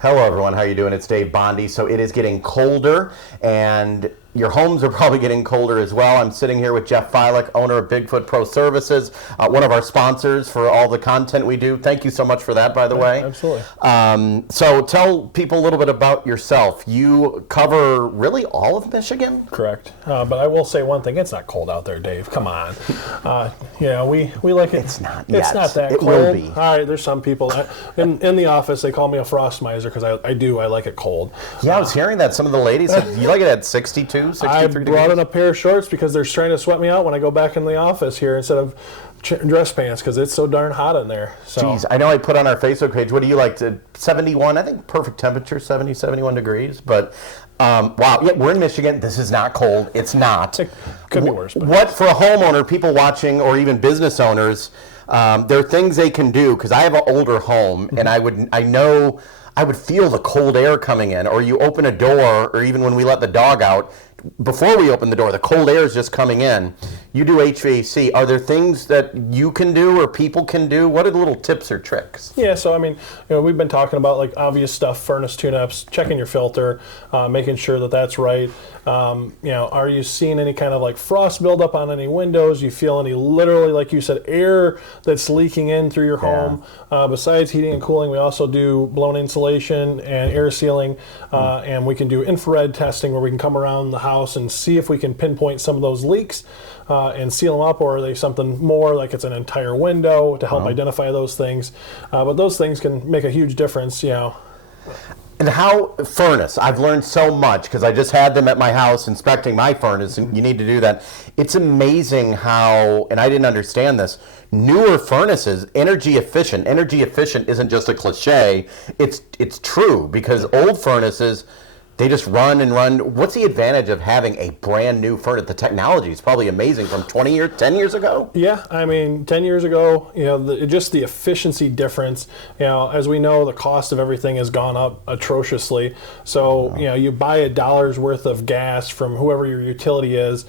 Hello everyone, how are you doing? It's Dave Bondi. So it is getting colder and your homes are probably getting colder as well. I'm sitting here with Jeff Filek, owner of Bigfoot Pro Services, one of our sponsors for all the content we do. Thank you so much for that, by the way. Absolutely. So tell people a little bit about yourself. You cover really all of Michigan? Correct. But I will say one thing, it's not cold out there, Dave. Come on. We like it. It's not yet. It's not that it cold. Will be. All right, there's some people. In the office, they call me a frost miser because I like it cold. Yeah, I was hearing that. Some of the ladies said, you like it at 62, 63 I degrees? brought in a pair of shorts because they're trying to sweat me out when I go back in the office here instead of dress pants because it's so darn hot in there. So. Jeez, I know I put on our Facebook page, what do you like to, 71, I think perfect temperature, 70, 71 degrees, but wow, yeah, we're in Michigan, this is not cold, it's not. It could be worse. But. What, for a homeowner, people watching, or even business owners, there are things they can do, because I have an older home, and I would feel the cold air coming in, or you open a door, or even when we let the dog out, before we open the door, the cold air is just coming in. You do HVAC. Are there things that you can do or people can do? What are the little tips or tricks? Yeah, so I mean, we've been talking about like obvious stuff, furnace tune-ups, checking your filter, making sure that that's right. Are you seeing any kind of like frost buildup on any windows? You feel any literally, like you said, air that's leaking in through your home? Besides heating and cooling, we also do blown insulation and air sealing, and we can do infrared testing where we can come around the house and see if we can pinpoint some of those leaks and seal them up, or are they something more like it's an entire window to help identify those things. But those things can make a huge difference, And how, furnace, I've learned so much because I just had them at my house inspecting my furnace, and you need to do that. It's amazing how, and I didn't understand this, newer furnaces, energy efficient. Energy efficient isn't just a cliche, it's true, because old furnaces, they just run and run. What's the advantage of having a brand new furnace? The technology is probably amazing from 10 years ago? Yeah, I mean, 10 years ago, just the efficiency difference, as we know, the cost of everything has gone up atrociously. So, you buy $1 worth of gas from whoever your utility is.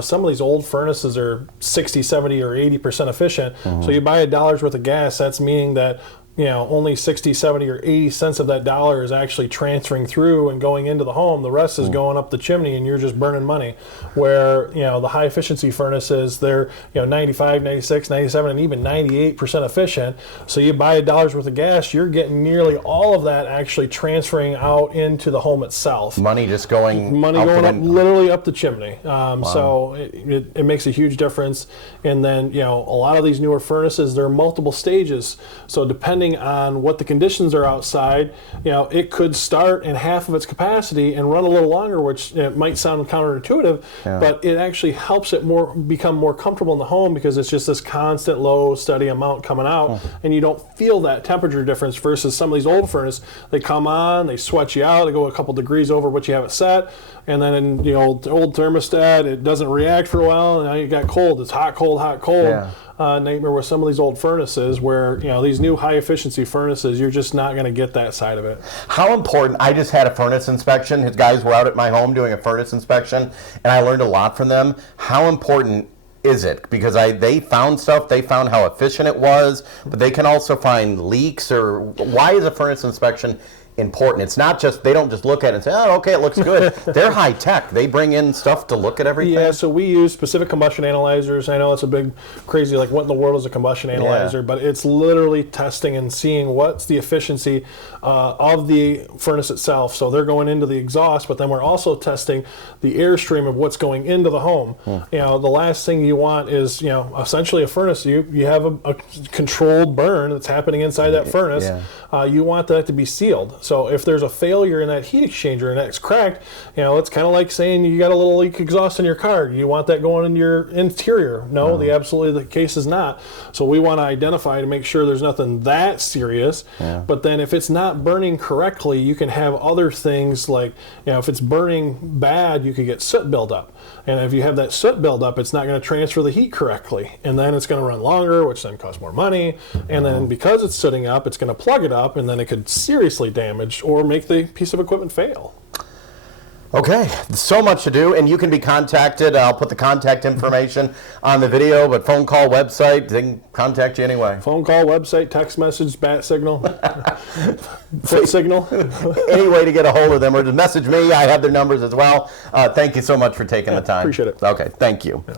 Some of these old furnaces are 60, 70, or 80% efficient. So you buy $1 worth of gas, that's meaning that only 60, 70, or 80 cents of that dollar is actually transferring through and going into the home. The rest is going up the chimney and you're just burning money. Where, the high efficiency furnaces, they're, 95, 96, 97, and even 98% efficient. So you buy $1 worth of gas, you're getting nearly all of that actually transferring out into the home itself. Money just going up, literally up the chimney. So it makes a huge difference. And then, a lot of these newer furnaces, there are multiple stages. So depending on what the conditions are outside, it could start in half of its capacity and run a little longer, which might sound counterintuitive, but it actually helps it become more comfortable in the home because it's just this constant low, steady amount coming out, and you don't feel that temperature difference versus some of these old furnaces. They come on, they sweat you out, they go a couple degrees over what you have it set, and then in the old thermostat, it doesn't react for a while, and now you got cold. It's hot, cold, hot, cold. Yeah. Nightmare with some of these old furnaces where, these new high efficiency furnaces, you're just not going to get that side of it. How important, I just had a furnace inspection. His guys were out at my home doing a furnace inspection, and I learned a lot from them. How important is it? Because they found stuff, they found how efficient it was, but they can also find leaks, or why is a furnace inspection important? It's not just, they don't just look at it and say, oh, okay, it looks good. They're high tech. They bring in stuff to look at everything. Yeah, so we use specific combustion analyzers. I know it's a big, crazy, like what in the world is a combustion analyzer, but it's literally testing and seeing what's the efficiency of the furnace itself. So they're going into the exhaust, but then we're also testing the airstream of what's going into the home. The last thing you want is, essentially a furnace. You have a controlled burn that's happening inside that furnace. You want that to be sealed. So if there's a failure in that heat exchanger and that's cracked, it's kind of like saying you got a little leak exhaust in your car. You want that going into your interior? No, the case is not. So we want to identify to make sure there's nothing that serious. But then if it's not burning correctly, you can have other things like, if it's burning bad, you could get soot buildup. And if you have that soot buildup, it's not going to transfer the heat correctly. And then it's going to run longer, which then costs more money. And then because it's sooting up, it's going to plug it up, and then it could seriously damage or make the piece of equipment fail. Okay, so much to do, and you can be contacted. I'll put the contact information on the video, but phone call, website, they can contact you anyway. Phone call, website, text message, bat signal, foot signal. Any way to get a hold of them, or to message me. I have their numbers as well. Thank you so much for taking the time. Appreciate it. Okay, thank you. Yeah.